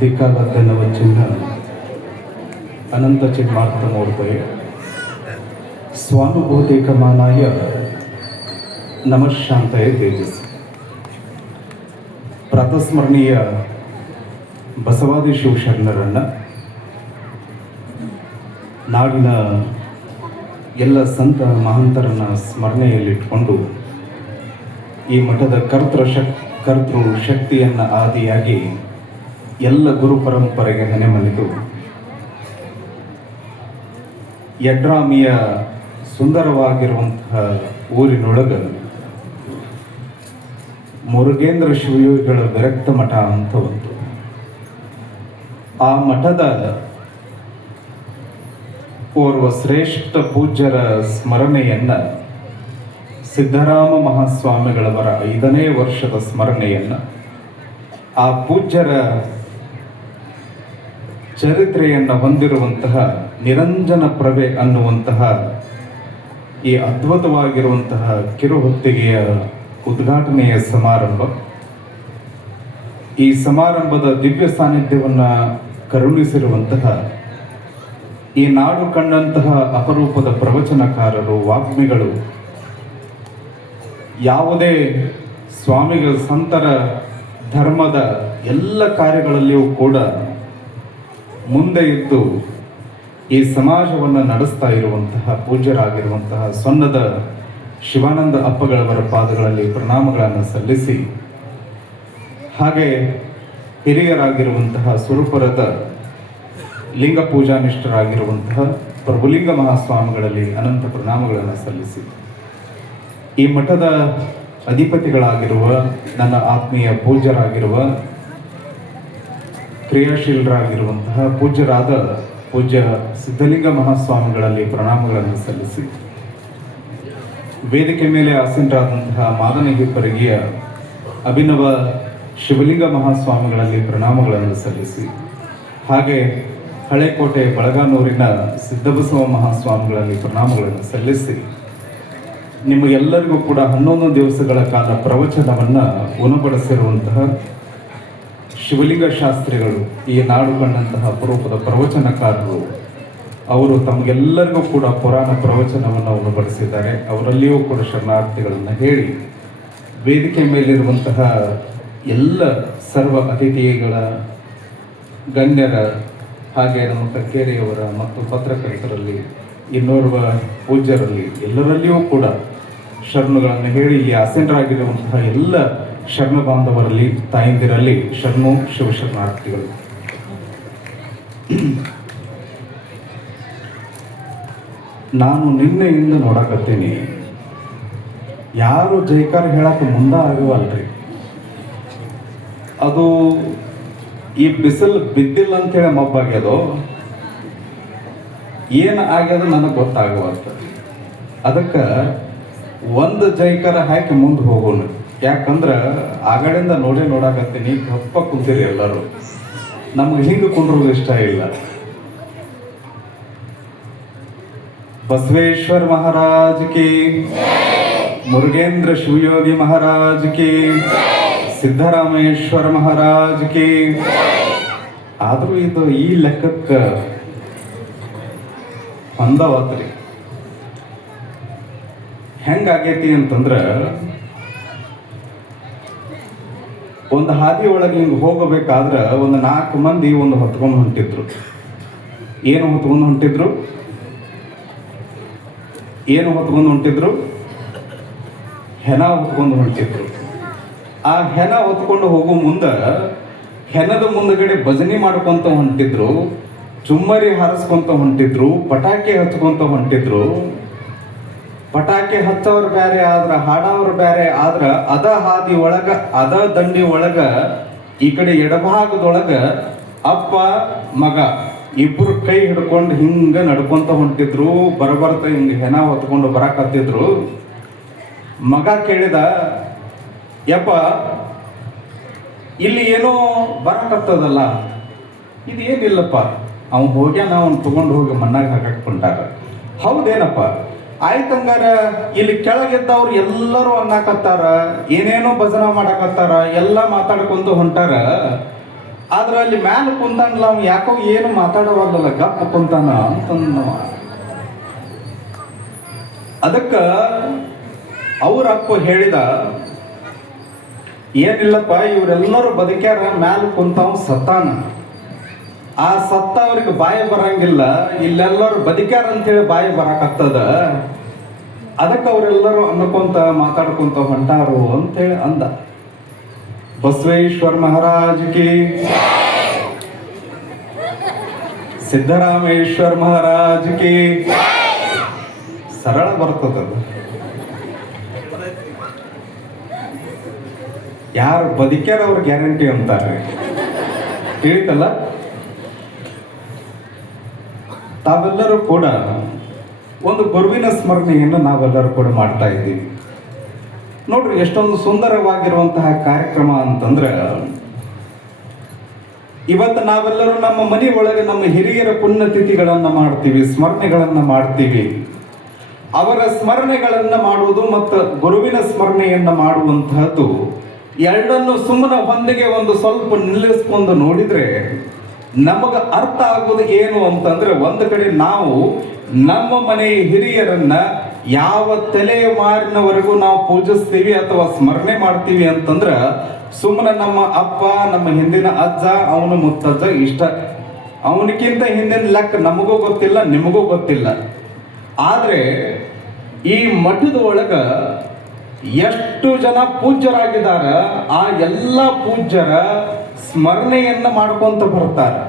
ದಿಕ್ಕಾಗದ್ದನ್ನು ವಚ್ಚಿನ ಅನಂತ ಚಿನ್ಮಾರ್ತಮೂರ್ತೆ ಸ್ವಾನುಭೂತಿಕಮಾನಾಯ ನಮಃಶಾಂತಯೇ ತೇಜಸ್ಸಿ. ಪ್ರಾತಸ್ಮರಣೀಯ ಬಸವಾದಿ ಶಿವಶರಣರನ್ನು, ನಾಡಿನ ಎಲ್ಲ ಸಂತ ಮಹಂತರನ್ನು ಸ್ಮರಣೆಯಲ್ಲಿಟ್ಟುಕೊಂಡು ಈ ಮಠದ ಕರ್ತೃ ಶಕ್ತಿಯನ್ನು ಆದಿಯಾಗಿ ಎಲ್ಲ ಗುರು ಪರಂಪರೆಗೆ ನೆನೆಮನಿದು ಯಡ್ರಾಮಿಯ ಸುಂದರವಾಗಿರುವಂತಹ ಊರಿನೊಳಗೆ ಮುರುಗೇಂದ್ರ ಶಿವಯೋಗಿಗಳ ವಿರಕ್ತ ಮಠ ಅಂತ ಒಂದು. ಆ ಮಠದ ಓರ್ವ ಶ್ರೇಷ್ಠ ಪೂಜ್ಯರ ಸ್ಮರಣೆಯನ್ನು, ಸಿದ್ಧರಾಮ ಮಹಾಸ್ವಾಮಿಗಳವರ 5ನೇ ವರ್ಷದ ಸ್ಮರಣೆಯನ್ನು, ಆ ಪೂಜ್ಯರ ಚರಿತ್ರೆಯನ್ನು ಹೊಂದಿರುವಂತಹ ನಿರಂಜನ ಪ್ರಭೆ ಅನ್ನುವಂತಹ ಈ ಅದ್ಭುತವಾಗಿರುವಂತಹ ಕಿರುಹೊತ್ತಿಗೆಯ ಉದ್ಘಾಟನೆಯ ಸಮಾರಂಭ. ಈ ಸಮಾರಂಭದ ದಿವ್ಯ ಸಾನ್ನಿಧ್ಯವನ್ನು ಕರುಣಿಸಿರುವಂತಹ ಈ ನಾಡು ಕಂಡಂತಹ ಅಪರೂಪದ ಪ್ರವಚನಕಾರರು, ವಾಗ್ಮಿಗಳು, ಯಾವುದೇ ಸ್ವಾಮಿಗಳ ಸಂತರ ಧರ್ಮದ ಎಲ್ಲ ಕಾರ್ಯಗಳಲ್ಲಿಯೂ ಕೂಡ ಮುಂದೆ ಇದ್ದು ಈ ಸಮಾಜವನ್ನು ನಡೆಸ್ತಾ ಇರುವಂತಹ ಪೂಜ್ಯರಾಗಿರುವಂತಹ ಸೊನ್ನದ ಶಿವಾನಂದ ಅಪ್ಪಗಳವರ ಪಾದಗಳಲ್ಲಿ ಪ್ರಣಾಮಗಳನ್ನು ಸಲ್ಲಿಸಿ, ಹಾಗೆ ಹಿರಿಯರಾಗಿರುವಂತಹ ಸುರಪುರದ ಲಿಂಗ ಪೂಜಾನಿಷ್ಠರಾಗಿರುವಂತಹ ಪ್ರಭುಲಿಂಗ ಮಹಾಸ್ವಾಮಿಗಳಲ್ಲಿ ಅನಂತ ಪ್ರಣಾಮಗಳನ್ನು ಸಲ್ಲಿಸಿ, ಈ ಮಠದ ಅಧಿಪತಿಗಳಾಗಿರುವ ನನ್ನ ಆತ್ಮೀಯ ಪೂಜ್ಯರಾಗಿರುವ ಕ್ರಿಯಾಶೀಲರಾಗಿರುವಂತಹ ಪೂಜ್ಯರಾದ ಪೂಜ್ಯ ಸಿದ್ಧಲಿಂಗ ಮಹಾಸ್ವಾಮಿಗಳಲ್ಲಿ ಪ್ರಣಾಮಗಳನ್ನು ಸಲ್ಲಿಸಿ, ವೇದಿಕೆ ಮೇಲೆ ಆಸೀನರಾದಂತಹ ಮಾದನಹಿಪ್ಪರಿಗೆಯ ಅಭಿನವ ಶಿವಲಿಂಗ ಮಹಾಸ್ವಾಮಿಗಳಲ್ಲಿ ಪ್ರಣಾಮಗಳನ್ನು ಸಲ್ಲಿಸಿ, ಹಾಗೆ ಹಳೆಕೋಟೆ ಬಳಗಾನೂರಿನ ಸಿದ್ಧಬಸವ ಮಹಾಸ್ವಾಮಿಗಳಲ್ಲಿ ಪ್ರಣಾಮಗಳನ್ನು ಸಲ್ಲಿಸಿ, ನಿಮಗೆಲ್ಲರಿಗೂ ಕೂಡ 11 ದಿವಸಗಳ ಕಾಲ ಪ್ರವಚನವನ್ನು ಉಣಬಡಿಸಿರುವಂತಹ ಶಿವಲಿಂಗ ಶಾಸ್ತ್ರಿಗಳು, ಈ ನಾಡು ಕಂಡಂತಹ ಅಪರೂಪದ ಪ್ರವಚನಕಾರರು, ಅವರು ತಮಗೆಲ್ಲರಿಗೂ ಕೂಡ ಪುರಾಣ ಪ್ರವಚನವನ್ನು ಉಣಬಡಿಸಿದ್ದಾರೆ. ಅವರಲ್ಲಿಯೂ ಕೂಡ ಶರಣಾರ್ಥಿಗಳನ್ನು ಹೇಳಿ, ವೇದಿಕೆ ಮೇಲಿರುವಂತಹ ಎಲ್ಲ ಸರ್ವ ಅತಿಥಿಗಳ, ಗಣ್ಯರ, ಹಾಗೆ ನಮ್ಮ ಕಕ್ಕೇರಿಯವರ ಮತ್ತು ಪತ್ರಕರ್ತರಲ್ಲಿ, ಇನ್ನೋರ್ವ ಪೂಜ್ಯರಲ್ಲಿ, ಎಲ್ಲರಲ್ಲಿಯೂ ಕೂಡ ಶರಣುಗಳನ್ನು ಹೇಳಿ, ಇಲ್ಲಿ ಆಸೀನರಾಗಿರುವಂತಹ ಎಲ್ಲ ಶರಣ ಬಾಂಧವರಲ್ಲಿ, ತಾಯಂದಿರಲ್ಲಿ ಶರಣು ಶಿವಶರಣಾರ್ಥಿಗಳು. ನಾನು ನಿನ್ನೆಯಿಂದ ನೋಡಕತ್ತೀನಿ, ಯಾರು ಜೈಕಾರ ಹೇಳಕ್ಕೆ ಮುಂದೆ ಆಗುವಲ್ರಿ. ಅದು ಈ ಬಿಸಿಲು ಬಿದ್ದಿಲ್ಲ ಅಂತೇಳಿ ಮಬ್ಬಾಗ್ಯದೋ ಏನು ಆಗ್ಯದ ನನಗೆ ಗೊತ್ತಾಗುವಂತ. ಅದಕ್ಕೆ ಒಂದು ಜೈಕಾರ ಹಾಕಿ ಮುಂದೆ ಹೋಗೋಣ. ಯಾಕಂದ್ರೆ ಆಗಡಿಂದ ನೋಡಾಕತ್ತೀನಿ, ಗಪ್ಪ ಕುಂತೀರಿ ಎಲ್ಲರೂ. ನಮ್ಗೆ ಹಿಂಗೆ ಕುಂಡ್ರೋದು ಇಷ್ಟ ಇಲ್ಲ. ಬಸವೇಶ್ವರ ಮಹಾರಾಜ್ ಕಿ, ಮುರುಗೇಂದ್ರ ಶಿವಯೋಗಿ ಮಹಾರಾಜ್ ಕಿ, ಸಿದ್ದರಾಮೇಶ್ವರ ಮಹಾರಾಜ್ ಕಿ. ಆದರೂ ಇದು ಈ ಲೆಕ್ಕಕ್ಕೆ ಹೊಂದವತ್ರಿ. ಹೆಂಗಾಗೈತಿ ಅಂತಂದ್ರೆ, ಒಂದು ಹಾದಿ ಒಳಗೆ ಹಿಂಗೆ ಹೋಗಬೇಕಾದ್ರೆ ಒಂದು 4 ಮಂದಿ ಒಂದು ಹೊತ್ಕೊಂಡು ಹೊಂಟಿದ್ರು. ಏನು ಹೊತ್ಕೊಂಡು ಹೊಂಟಿದ್ರು? ಹೆಣ ಹೊತ್ಕೊಂಡು ಹೊಂಟಿದ್ರು. ಆ ಹೆಣ ಹೊತ್ಕೊಂಡು ಹೋಗೋ ಮುಂದೆ ಹೆಣದ ಮುಂದಗಡೆ ಭಜನೆ ಮಾಡ್ಕೊಂತ ಹೊಂಟಿದ್ರು, ಚುಮ್ಮರಿ ಹಾರಿಸ್ಕೊಂತ ಹೊಂಟಿದ್ರು, ಪಟಾಕಿ ಹಚ್ಕೊಂತ ಹೊಂಟಿದ್ರು. ಪಟಾಕಿ ಹಚ್ಚೋರು ಬೇರೆ ಆದ್ರ, ಹಾಡೋರು ಬೇರೆ ಆದ್ರ, ಅದ ಹಾದಿ ಒಳಗ, ಅದ ದಂಡಿ ಒಳಗ, ಈ ಕಡೆ ಎಡಭಾಗದೊಳಗ ಅಪ್ಪ ಮಗ ಇಬ್ರು ಕೈ ಹಿಡ್ಕೊಂಡು ಹಿಂಗ ನಡ್ಕೊಂತ ಹೊಂಟಿದ್ರು. ಬರಬರ್ತ ಹಿಂಗ ಹೆಣ ಹೊತ್ಕೊಂಡು ಬರಕತ್ತಿದ್ರು. ಮಗ ಕೇಳಿದ, ಯಪ್ಪ ಇಲ್ಲಿ ಏನೋ ಬರಕತ್ತದಲ್ಲ, ಇದು ಏನಿಲ್ಲಪ್ಪ. ಅವ್ನು ಹೋಗ್ಯಾನ, ಅವ್ನು ತಗೊಂಡು ಹೋಗಿ ಮಣ್ಣಾಗ ಹಾಕಾಕೊಂಡಾರ. ಹೌದೇನಪ್ಪ? ಆಯ್ತಂಗಾರ ಇಲ್ಲಿ ಕೆಳಗೆದ್ದವ್ರು ಎಲ್ಲರೂ ಅನ್ನಕತ್ತಾರ, ಏನೇನೋ ಭಜನ ಮಾಡಕತ್ತಾರ, ಎಲ್ಲ ಮಾತಾಡ್ಕೊಂಡು ಹೊಂಟಾರ. ಆದ್ರೆ ಅಲ್ಲಿ ಮ್ಯಾಲ ಕುಂತಾನಲ್ಲ ಅವ್ ಯಾಕೋ ಏನು ಮಾತಾಡವಲ್ಲ ಗಪ್ಪ ಕುಂತಾನ ಅಂತಂದ. ಅದಕ್ಕ ಅವ್ರ ಅಪ್ಪ ಹೇಳಿದ, ಏನಿಲ್ಲಪ್ಪ ಇವರೆಲ್ಲರೂ ಬದುಕ್ಯಾರ, ಮ್ಯಾಲ ಕುಂತಾವ್ ಸತ್ತಾನ. ಆ ಸತ್ತ ಅವ್ರಿಗೆ ಬಾಯಿ ಬರಂಗಿಲ್ಲ, ಇಲ್ಲೆಲ್ಲರೂ ಬದುಕ್ಯಾರ ಅಂತೇಳಿ ಬಾಯಿ ಬರಾಕತ್ತದ. ಅದಕ್ಕೆ ಅವರೆಲ್ಲರೂ ಅನ್ನಕೊಂತ ಮಾತಾಡ್ಕೊಂತ ಹೊಂಟಾರು ಅಂತೇಳಿ ಅಂದ. ಬಸವೇಶ್ವರ ಮಹಾರಾಜ್ ಕಿ, ಸಿದ್ದರಾಮೇಶ್ವರ ಮಹಾರಾಜ್ ಕಿ. ಸರಳ ಬರ್ತದ. ಯಾರು ಬದುಕ್ಯಾರ ಅವ್ರ ಗ್ಯಾರಂಟಿ ಅಂತಾರೆ, ತಿಳಿತಲ್ಲ. ತಾವೆಲ್ಲರೂ ಕೂಡ ಒಂದು ಗುರುವಿನ ಸ್ಮರಣೆಯನ್ನು ನಾವೆಲ್ಲರೂ ಕೂಡ ಮಾಡ್ತಾ ಇದ್ದೀವಿ. ನೋಡ್ರಿ ಎಷ್ಟೊಂದು ಸುಂದರವಾಗಿರುವಂತಹ ಕಾರ್ಯಕ್ರಮ ಅಂತಂದ್ರೆ, ಇವತ್ತು ನಾವೆಲ್ಲರೂ ನಮ್ಮ ಮನೆ ಒಳಗೆ ನಮ್ಮ ಹಿರಿಯರ ಪುಣ್ಯತಿಥಿಗಳನ್ನ ಮಾಡ್ತೀವಿ, ಸ್ಮರಣೆಗಳನ್ನ ಮಾಡ್ತೀವಿ. ಅವರ ಸ್ಮರಣೆಗಳನ್ನ ಮಾಡುವುದು ಮತ್ತು ಗುರುವಿನ ಸ್ಮರಣೆಯನ್ನ ಮಾಡುವಂತಹದ್ದು ಎರಡನ್ನು ಸುಮ್ಮನೆ ಹೊಂದಿಗೆ ಒಂದು ಸ್ವಲ್ಪ ನಿಲ್ಲಿಸ್ಕೊಂಡು ನೋಡಿದ್ರೆ ನಮಗ ಅರ್ಥ ಆಗೋದು ಏನು ಅಂತಂದ್ರೆ, ಒಂದು ಕಡೆ ನಾವು ನಮ್ಮ ಮನೆಯ ಹಿರಿಯರನ್ನ ಯಾವ ತಲೆಮಾರಿನವರೆಗೂ ನಾವು ಪೂಜಿಸ್ತೀವಿ ಅಥವಾ ಸ್ಮರಣೆ ಮಾಡ್ತೀವಿ ಅಂತಂದ್ರ ಸುಮ್ಮನೆ ನಮ್ಮ ಅಪ್ಪ, ನಮ್ಮ ಹಿಂದಿನ ಅಜ್ಜ, ಅವನ ಮುತ್ತಜ್ಜ ಇಷ್ಟ. ಅವನಕ್ಕಿಂತ ಹಿಂದಿನ ಲೆಕ್ಕ ನಮಗೂ ಗೊತ್ತಿಲ್ಲ, ನಿಮಗೂ ಗೊತ್ತಿಲ್ಲ. ಆದ್ರೆ ಈ ಮಠದ ಒಳಗ ಎಷ್ಟು ಜನ ಪೂಜ್ಯರಾಗಿದ್ದಾರ, ಆ ಎಲ್ಲ ಪೂಜ್ಯರ ಸ್ಮರಣೆಯನ್ನ ಮಾಡ್ಕೊಂತ ಬರ್ತಾರೆ.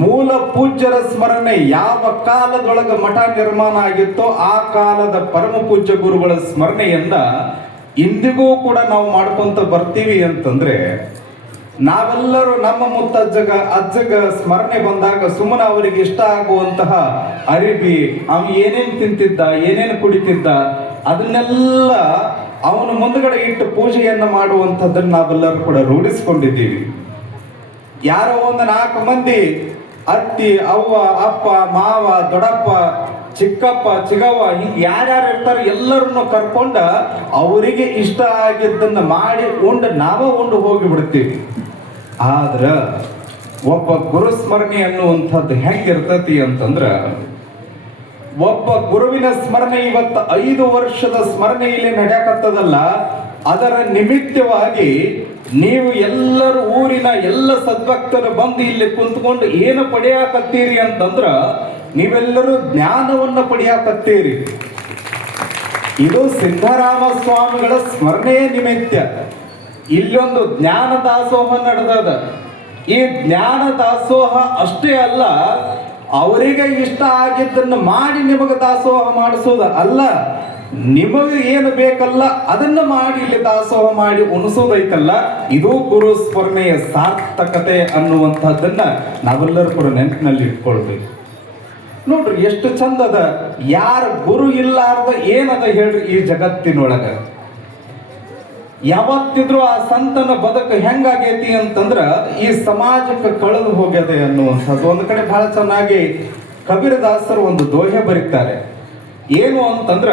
ಮೂಲ ಪೂಜ್ಯರ ಸ್ಮರಣೆ ಯಾವ ಕಾಲದೊಳಗ ಮಠ ನಿರ್ಮಾಣ ಆಗಿತ್ತೋ ಆ ಕಾಲದ ಪರಮ ಪೂಜ್ಯ ಗುರುಗಳ ಸ್ಮರಣೆಯನ್ನ ಇಂದಿಗೂ ಕೂಡ ನಾವು ಮಾಡ್ಕೊಂತ ಬರ್ತೀವಿ ಅಂತಂದ್ರೆ, ನಾವೆಲ್ಲರೂ ನಮ್ಮ ಮುತ್ತಜ್ಜಗ ಅಜ್ಜಗ ಸ್ಮರಣೆ ಬಂದಾಗ ಸುಮ್ಮನೆ ಅವರಿಗೆ ಇಷ್ಟ ಆಗುವಂತಹ ಅರಿವಿ, ಅವ ಏನೇನು ತಿಂತಿದ್ದ, ಏನೇನು ಕುಡಿತಿದ್ದ, ಅದನ್ನೆಲ್ಲ ಅವನ ಮುಂದಗಡೆ ಇಟ್ಟು ಪೂಜೆಯನ್ನ ಮಾಡುವಂಥದ್ದನ್ನು ನಾವೆಲ್ಲರೂ ಕೂಡ ರೂಢಿಸ್ಕೊಂಡಿದ್ದೀವಿ. ಯಾರೋ ಒಂದು 4 ಮಂದಿ ಅತ್ತಿ, ಅವ್ವ, ಅಪ್ಪ, ಮಾವ, ದೊಡ್ಡಪ್ಪ, ಚಿಕ್ಕಪ್ಪ, ಚಿಗವ್ವ, ಹಿಂಗೆ ಯಾರ್ಯಾರು ಇರ್ತಾರೆ ಎಲ್ಲರನ್ನು ಕರ್ಕೊಂಡ ಅವರಿಗೆ ಇಷ್ಟ ಆಗಿದ್ದನ್ನು ಮಾಡಿ ನಾವೇ ಉಂಡು ಹೋಗಿ ಬಿಡ್ತೀವಿ. ಆದ್ರ ಒಬ್ಬ ಗುರುಸ್ಮರಣೆ ಅನ್ನುವಂಥದ್ದು ಹೆಂಗಿರ್ತತಿ ಅಂತಂದ್ರ, ಒಬ್ಬ ಗುರುವಿನ ಸ್ಮರಣೆ ಇವತ್ತು 5 ವರ್ಷದ ಸ್ಮರಣೆ ಇಲ್ಲಿ ನಡೆಯಕತ್ತದಲ್ಲ, ಅದರ ನಿಮಿತ್ತವಾಗಿ ನೀವು ಎಲ್ಲರೂ ಊರಿನ ಎಲ್ಲ ಸದ್ಭಕ್ತರು ಬಂದು ಇಲ್ಲಿ ಕುಂತ್ಕೊಂಡು ಏನು ಪಡೆಯಾಕತ್ತೀರಿ ಅಂತಂದ್ರ, ನೀವೆಲ್ಲರೂ ಜ್ಞಾನವನ್ನು ಪಡೆಯಾಕತ್ತೀರಿ. ಇದು ಸಿದ್ದರಾಮ ಸ್ವಾಮಿಗಳ ಸ್ಮರಣೆಯ ನಿಮಿತ್ತ ಇಲ್ಲೊಂದು ಜ್ಞಾನ ದಾಸೋಹ ನಡೆದದ. ಈ ಜ್ಞಾನ ದಾಸೋಹ ಅಷ್ಟೇ ಅಲ್ಲ, ಅವರಿಗೆ ಇಷ್ಟ ಆಗಿದ್ದನ್ನು ಮಾಡಿ ನಿಮಗೆ ದಾಸೋಹ ಮಾಡಿಸೋದ ಅಲ್ಲ, ನಿಮಗೆ ಏನು ಬೇಕಲ್ಲ ಅದನ್ನ ಮಾಡಿ ಇಲ್ಲಿ ದಾಸೋಹ ಮಾಡಿ ಉಣಿಸೋದೈತಲ್ಲ, ಇದು ಗುರು ಸ್ಮರಣೆಯ ಸಾರ್ಥಕತೆ ಅನ್ನುವಂಥದ್ದನ್ನ ನಾವೆಲ್ಲರೂ ಕೂಡ ನೆನಪಿನಲ್ಲಿ ಇಟ್ಕೊಳ್ಬೇಕು. ನೋಡ್ರಿ ಎಷ್ಟು ಚಂದದ. ಯಾರ ಗುರು ಇಲ್ಲಾರ್ದ ಏನದ ಹೇಳ್ರಿ ಈ ಜಗತ್ತಿನೊಳಗ. ಯಾವತ್ತಿದ್ರು ಆ ಸಂತನ ಬದುಕು ಹೆಂಗಾಗೈತಿ ಅಂತಂದ್ರ ಈ ಸಮಾಜಕ್ಕೆ ಕಳೆದು ಹೋಗ್ಯದೆ ಅನ್ನುವಂಥದ್ದು. ಒಂದು ಕಡೆ ಬಹಳ ಚೆನ್ನಾಗಿ ಕಬೀರದಾಸರು ಒಂದು ದೋಹೆ ಬರೀತಾರೆ. ಏನು ಅಂತಂದ್ರ,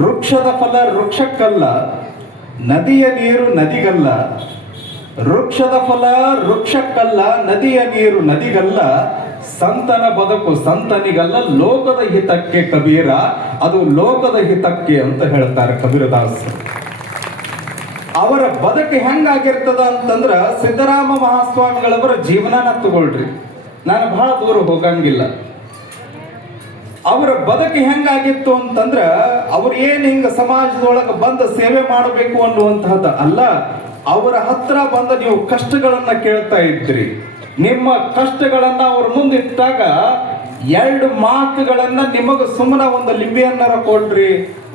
ವೃಕ್ಷದ ಫಲ ವೃಕ್ಷಕ್ಕಲ್ಲ, ನದಿಯ ನೀರು ನದಿಗಲ್ಲ. ವೃಕ್ಷದ ಫಲ ವೃಕ್ಷಕ್ಕಲ್ಲ, ನದಿಯ ನೀರು ನದಿಗಲ್ಲ. ಸಂತನ ಬದುಕು ಸಂತನಿಗಲ್ಲ, ಲೋಕದ ಹಿತಕ್ಕೆ ಕಬೀರ, ಅದು ಲೋಕದ ಹಿತಕ್ಕೆ ಅಂತ ಹೇಳ್ತಾರೆ ಕಬೀರದಾಸರು. ಅವರ ಬದುಕು ಹೆಂಗಾಗಿರ್ತದ ಅಂತಂದ್ರ, ಸಿದ್ದರಾಮ ಮಹಾಸ್ವಾಮಿಗಳವರ ಜೀವನನ ತಗೊಳ್ರಿ, ನಾನು ಬಹಳ ದೂರ ಹೋಗಂಗಿಲ್ಲ. ಅವರ ಬದುಕು ಹೆಂಗಾಗಿತ್ತು ಅಂತಂದ್ರ, ಅವ್ರು ಏನ್ ಹಿಂಗ ಸಮಾಜದೊಳಗೆ ಬಂದು ಸೇವೆ ಮಾಡಬೇಕು ಅನ್ನುವಂತಹದ್ದು ಅಲ್ಲ, ಅವರ ಹತ್ರ ಬಂದ ನೀವು ಕಷ್ಟಗಳನ್ನ ಕೇಳ್ತಾ ಇದ್ರಿ. ನಿಮ್ಮ ಕಷ್ಟಗಳನ್ನ ಅವ್ರ ಮುಂದಿಟ್ಟಾಗ 2 ಮಾತುಗಳನ್ನ ನಿಮಗ ಸುಮ್ಮನೆ ಒಂದು ಲಿಂಬೆಯನ್ನರ ಕೊಡ್ರಿ,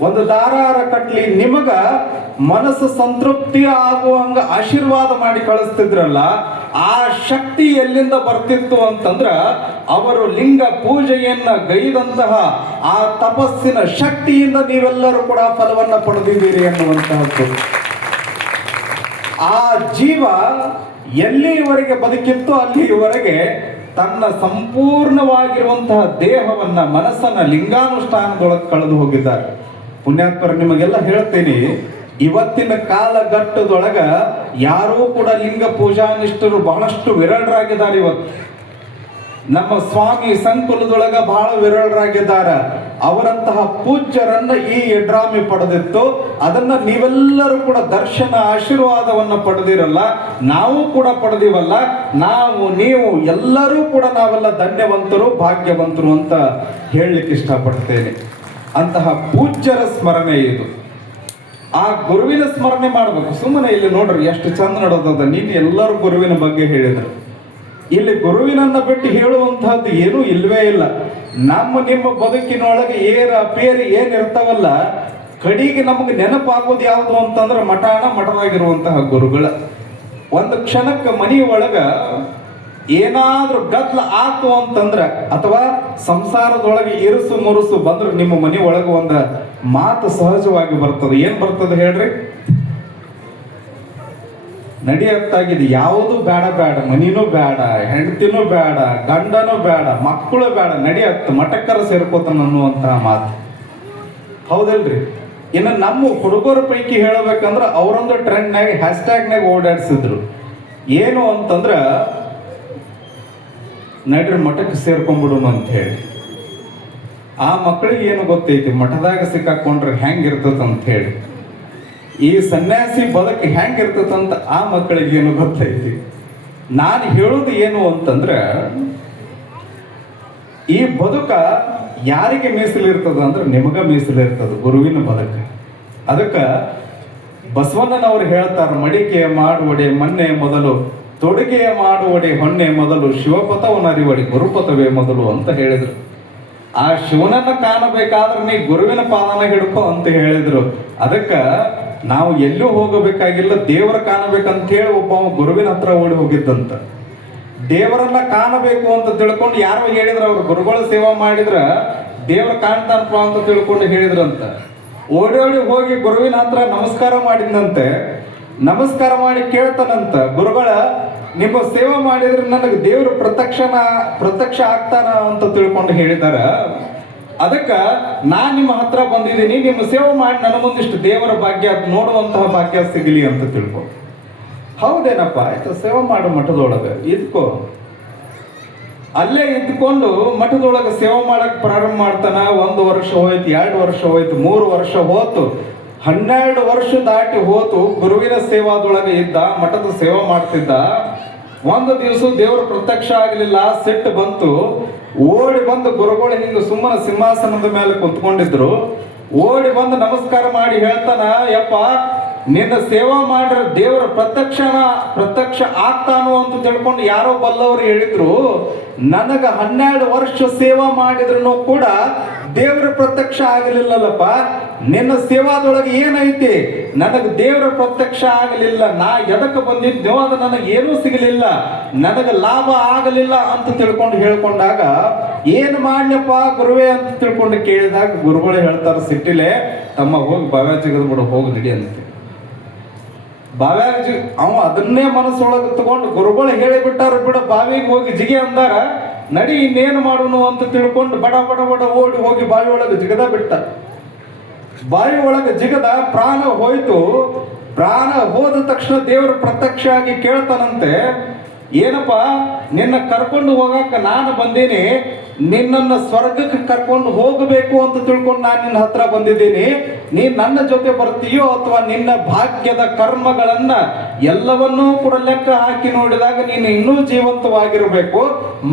ಒಂದು ದಾರಾರ ಕಟ್ಲಿ, ನಿಮಗ ಮನಸ್ಸು ಸಂತೃಪ್ತಿ ಆಗುವಂಗ ಆಶೀರ್ವಾದ ಮಾಡಿ ಕಳಿಸ್ತಿದ್ರಲ್ಲ, ಆ ಶಕ್ತಿ ಎಲ್ಲಿಂದ ಬರ್ತಿತ್ತು ಅಂತಂದ್ರ ಅವರು ಲಿಂಗ ಪೂಜೆಯನ್ನ ಗೈದಂತಹ ಆ ತಪಸ್ಸಿನ ಶಕ್ತಿಯಿಂದ ನೀವೆಲ್ಲರೂ ಕೂಡ ಫಲವನ್ನ ಪಡೆದಿದ್ದೀರಿ ಅನ್ನುವಂತಹದ್ದು. ಆ ಜೀವ ಎಲ್ಲಿಯವರೆಗೆ ಬದುಕಿತ್ತು ಅಲ್ಲಿಯವರೆಗೆ ತನ್ನ ಸಂಪೂರ್ಣವಾಗಿರುವಂತಹ ದೇಹವನ್ನ, ಮನಸ್ಸನ್ನ ಲಿಂಗಾನುಷ್ಠಾನದೊಳಗೆ ಕಳೆದು ಹೋಗಿದ್ದಾರೆ. ಪುಣ್ಯಾತ್ಮರ ನಿಮಗೆಲ್ಲ ಹೇಳ್ತೇನೆ, ಇವತ್ತಿನ ಕಾಲಘಟ್ಟದೊಳಗ ಯಾರೂ ಕೂಡ ಲಿಂಗ ಪೂಜಾನಿಷ್ಠರು ಬಹಳಷ್ಟು ವಿರಳರಾಗಿದ್ದಾರೆ. ಇವತ್ತು ನಮ್ಮ ಸ್ವಾಮಿ ಸಂಕುಲದೊಳಗ ಬಹಳ ವಿರಳರಾಗಿದ್ದಾರ. ಅವರಂತಹ ಪೂಜ್ಯರನ್ನ ಈ ಯಡ್ರಾಮಿ ಪಡೆದಿತ್ತು. ಅದನ್ನ ನೀವೆಲ್ಲರೂ ಕೂಡ ದರ್ಶನ ಆಶೀರ್ವಾದವನ್ನ ಪಡೆದಿರಲ್ಲ, ನಾವು ಕೂಡ ಪಡೆದಿವಲ್ಲ. ನಾವು ನೀವು ಎಲ್ಲರೂ ಕೂಡ ನಾವೆಲ್ಲ ಧನ್ಯವಂತರು, ಭಾಗ್ಯವಂತರು ಅಂತ ಹೇಳಲಿಕ್ಕೆ ಇಷ್ಟಪಡ್ತೇನೆ. ಅಂತಹ ಪೂಜ್ಯರ ಸ್ಮರಣೆ ಇದು. ಆ ಗುರುವಿನ ಸ್ಮರಣೆ ಮಾಡಬೇಕು. ಸುಮ್ಮನೆ ಇಲ್ಲಿ ನೋಡ್ರಿ ಎಷ್ಟು ಚಂದ ನಡೆದದ. ನೀನು ಎಲ್ಲರೂ ಗುರುವಿನ ಬಗ್ಗೆ ಹೇಳಿದ್ರು. ಇಲ್ಲಿ ಗುರುವಿನನ್ನ ಬಿಟ್ಟು ಹೇಳುವಂತಹದ್ದು ಏನೂ ಇಲ್ವೇ ಇಲ್ಲ. ನಮ್ಮ ನಿಮ್ಮ ಬದುಕಿನೊಳಗೆ ಅಪೇರಿ ಏನಿರ್ತಾವಲ್ಲ, ಕಡಿಗೆ ನಮಗೆ ನೆನಪಾಗೋದು ಯಾವುದು ಅಂತಂದ್ರೆ ಮಠದಾಗಿರುವಂತಹ ಗುರುಗಳ. ಒಂದು ಕ್ಷಣಕ್ಕೆ ಮನೆಯೊಳಗ ಏನಾದ್ರೂ ಗದ್ಲ ಆತು ಅಂತಂದ್ರೆ, ಅಥವಾ ಸಂಸಾರದೊಳಗೆ ಇರುಸು ಮುರುಸು ಬಂದ್ರೆ ನಿಮ್ಮ ಮನೆಯೊಳಗೆ ಒಂದು ಮಾತು ಸಹಜವಾಗಿ ಬರ್ತದೆ. ಏನ್ ಬರ್ತದೆ ಹೇಳ್ರಿ? ನಡೆಯತ್ತಾಗಿದೆ. ಯಾವುದು ಬೇಡ, ಮನಿನೂ ಬೇಡ, ಹೆಂಡತಿನೂ ಬೇಡ, ಗಂಡನೂ ಬೇಡ, ಮಕ್ಕಳು ಬೇಡ, ನಡೆಯತ್ತ ಮಠಕ್ಕರ ಸೇರ್ಕೋತಾನ ಅನ್ನುವಂತಹ ಮಾತು. ಹೌದಲ್ರಿ? ಇನ್ನು ನಮ್ಮ ಹುಡುಗರ ಪೈಕಿ ಹೇಳಬೇಕಂದ್ರೆ ಅವರೊಂದು ಟ್ರೆಂಡ್ನಾಗ ಹ್ಯಾಶ್ಟ್ಯಾಗ್ನಾಗ ಓಡಾಡಿಸಿದ್ರು. ಏನು ಅಂತಂದ್ರ ನಡ್ರಿ ಮಠಕ್ಕೆ ಸೇರ್ಕೊಂಡ್ಬಿಡುನು ಅಂತ ಹೇಳಿ. ಆ ಮಕ್ಕಳಿಗೆ ಏನು ಗೊತ್ತೈತಿ ಮಠದಾಗ ಸಿಕ್ಕಾಕೊಂಡ್ರೆ ಹೆಂಗಿರ್ತದಂತ ಹೇಳಿ. ಈ ಸನ್ಯಾಸಿ ಬದುಕು ಹೆಂಗಿರ್ತದಂತ ಆ ಮಕ್ಕಳಿಗೆ ಏನು ಗೊತ್ತೈತಿ. ನಾನು ಹೇಳೋದು ಏನು ಅಂತಂದ್ರೆ, ಈ ಬದುಕ ಯಾರಿಗೆ ಮೀಸಲಿರ್ತದ ಅಂದ್ರೆ ನಿಮಗ ಮೀಸಲಿರ್ತದ, ಗುರುವಿನ ಬದುಕ. ಅದಕ್ಕೆ ಬಸವಣ್ಣನವರು ಹೇಳ್ತಾರೆ, ಮಡಿಕೆಯ ಮಾಡುವಡೆ ಮೊನ್ನೆ ಮೊದಲು, ತೊಡುಗೆಯ ಮಾಡುವಡೆ ಹೊನ್ನೆ ಮೊದಲು, ಶಿವಪಥವನರಿವಡಿ ಗುರುಪಥವೇ ಮೊದಲು ಅಂತ ಹೇಳಿದ್ರು. ಆ ಶಿವನನ್ನ ಕಾಣಬೇಕಾದ್ರೆ ನೀ ಗುರುವಿನ ಪಾದನ ಹಿಡ್ಕೊ ಅಂತ ಹೇಳಿದ್ರು. ಅದಕ್ಕೆ ನಾವು ಎಲ್ಲೂ ಹೋಗಬೇಕಾಗಿಲ್ಲ, ದೇವರ ಕಾಣಬೇಕಂತ ಹೇಳಿ ಒಬ್ಬ ಗುರುವಿನ ಹತ್ರ ಓಡಿ ಹೋಗಿದ್ದಂತ. ದೇವರನ್ನ ಕಾಣಬೇಕು ಅಂತ ತಿಳ್ಕೊಂಡು ಯಾರೋ ಹೇಳಿದ್ರ, ಅವ್ರು ಗುರುಗಳ ಸೇವಾ ಮಾಡಿದ್ರ ದೇವ್ರ ಕಾಣ್ತಾನಪ್ಪ ಅಂತ ತಿಳ್ಕೊಂಡು ಹೇಳಿದ್ರಂತ. ಓಡಿ ಹೋಗಿ ಗುರುವಿನ ಹತ್ರ ನಮಸ್ಕಾರ ಮಾಡಿದಂತೆ. ನಮಸ್ಕಾರ ಮಾಡಿ ಕೇಳ್ತಾನಂತ, ಗುರುಗಳ ನಿಮ್ಮ ಸೇವೆ ಮಾಡಿದ್ರೆ ನನಗೆ ದೇವರು ಪ್ರತ್ಯಕ್ಷ ಆಗ್ತಾನ ಅಂತ ತಿಳ್ಕೊಂಡು ಹೇಳಿದಾರ. ಅದಕ್ಕೆ ನಾನು ನಿಮ್ಮ ಹತ್ರ ಬಂದಿದ್ದೀನಿ, ನಿಮ್ಮ ಸೇವೆ ಮಾಡಿ ನನ್ನ ಮುಂದಿಷ್ಟು ದೇವರ ಭಾಗ್ಯ ನೋಡುವಂತಹ ಭಾಗ್ಯ ಸಿಗಲಿ ಅಂತ ತಿಳ್ಕೊ. ಹೌದೇನಪ್ಪ, ಆಯ್ತು ಸೇವೆ ಮಾಡು ಮಠದೊಳಗೆ ಇದ್ಕೋ. ಅಲ್ಲೇ ಇದ್ಕೊಂಡು ಮಠದೊಳಗೆ ಸೇವೆ ಮಾಡಕ್ ಪ್ರಾರಂಭ ಮಾಡ್ತಾನ. 1 ವರ್ಷ ಹೋಯ್ತು, 2 ವರ್ಷ ಹೋಯ್ತು, 3 ವರ್ಷ ಹೋತು, 12 ವರ್ಷ ದಾಟಿ ಹೋತು. ಗುರುವಿನ ಸೇವಾದೊಳಗೆ ಇದ್ದ, ಮಠದ ಸೇವೆ ಮಾಡ್ತಿದ್ದ. ಒಂದು ದಿವಸ ದೇವರು ಪ್ರತ್ಯಕ್ಷ ಆಗಲಿಲ್ಲ, ಸಿಟ್ಟು ಬಂತು. ಓಡಿ ಬಂದು ಗುರುಗಳು ಹಿಂಗ ಸುಮ್ಮನೆ ಸಿಂಹಾಸನದ ಮೇಲೆ ಕುಂತ್ಕೊಂಡಿದ್ರು. ಓಡಿ ಬಂದು ನಮಸ್ಕಾರ ಮಾಡಿ ಹೇಳ್ತಾನ, ಯಪ್ಪ ನಿನ್ನ ಸೇವಾ ಮಾಡ್ರ ದೇವರ ಪ್ರತ್ಯಕ್ಷ ಆಗ್ತಾನೋ ಅಂತ ತಿಳ್ಕೊಂಡು ಯಾರೋ ಬಲ್ಲವರು ಹೇಳಿದ್ರು. ನನಗ 12 ವರ್ಷ ಸೇವಾ ಮಾಡಿದ್ರು ಕೂಡ ದೇವರ ಪ್ರತ್ಯಕ್ಷ ಆಗಲಿಲ್ಲಲ್ಲಪ್ಪ. ನಿನ್ನ ಸೇವಾದೊಳಗೆ ಏನೈತಿ? ನನಗೆ ದೇವರ ಪ್ರತ್ಯಕ್ಷ ಆಗಲಿಲ್ಲ. ನಾ ಎದಕ್ಕೆ ಬಂದಿದ್ದೋ ಅದು ನನಗೆ ಏನೂ ಸಿಗಲಿಲ್ಲ, ನನಗೆ ಲಾಭ ಆಗಲಿಲ್ಲ ಅಂತ ತಿಳ್ಕೊಂಡು ಹೇಳ್ಕೊಂಡಾಗ ಏನು ಮಾಡ್ಲಪ್ಪ ಗುರುವೇ ಅಂತ ತಿಳ್ಕೊಂಡು ಕೇಳಿದಾಗ ಗುರುಗಳು ಹೇಳ್ತಾರೆ ಸಿಟ್ಟಿಲೆ, ತಮ್ಮ ಹೋಗಿ ಬಾವ್ಯಾ ಜಿಗದ್ ಬಿಡು, ಹೋಗಿ ನಡಿ ಅಂತ. ಬಾವ್ಯಾಗ ಅವ ಅದನ್ನೇ ಮನಸ್ಸೊಳಗೆ ತಗೊಂಡು ಗುರುಗಳು ಹೇಳಿಬಿಟ್ಟಾರ, ಬಿಡ ಬಾವಿಗೆ ಹೋಗಿ ಜಿಗಿ ಅಂದಾರ, ನಡಿ ಇನ್ನೇನು ಮಾಡೋನು ಅಂತ ತಿಳ್ಕೊಂಡು ಬಡ ಓಡಿ ಹೋಗಿ ಬಾವಿ ಒಳಗೆ ಜಿಗದ ಬಿಟ್ಟ. ಬಾವಿ ಒಳಗೆ ಜಿಗದ, ಪ್ರಾಣ ಹೋಯ್ತು. ಪ್ರಾಣ ಹೋದ ತಕ್ಷಣ ದೇವರು ಪ್ರತ್ಯಕ್ಷ ಆಗಿ ಕೇಳ್ತಾನಂತೆ, ಏನಪ್ಪ ನಿನ್ನ ಕರ್ಕೊಂಡು ಹೋಗಕ್ಕೆ ನಾನು ಬಂದೀನಿ, ನಿನ್ನನ್ನು ಸ್ವರ್ಗಕ್ಕೆ ಕರ್ಕೊಂಡು ಹೋಗಬೇಕು ಅಂತ ತಿಳ್ಕೊಂಡು ನಾನು ನಿನ್ನ ಹತ್ರ ಬಂದಿದ್ದೀನಿ. ನೀನು ನನ್ನ ಜೊತೆ ಬರ್ತೀಯೋ ಅಥವಾ ನಿನ್ನ ಭಾಗ್ಯದ ಕರ್ಮಗಳನ್ನ ಎಲ್ಲವನ್ನೂ ಕೂಡ ಲೆಕ್ಕ ಹಾಕಿ ನೋಡಿದಾಗ ನೀನು ಇನ್ನೂ ಜೀವಂತವಾಗಿರಬೇಕು,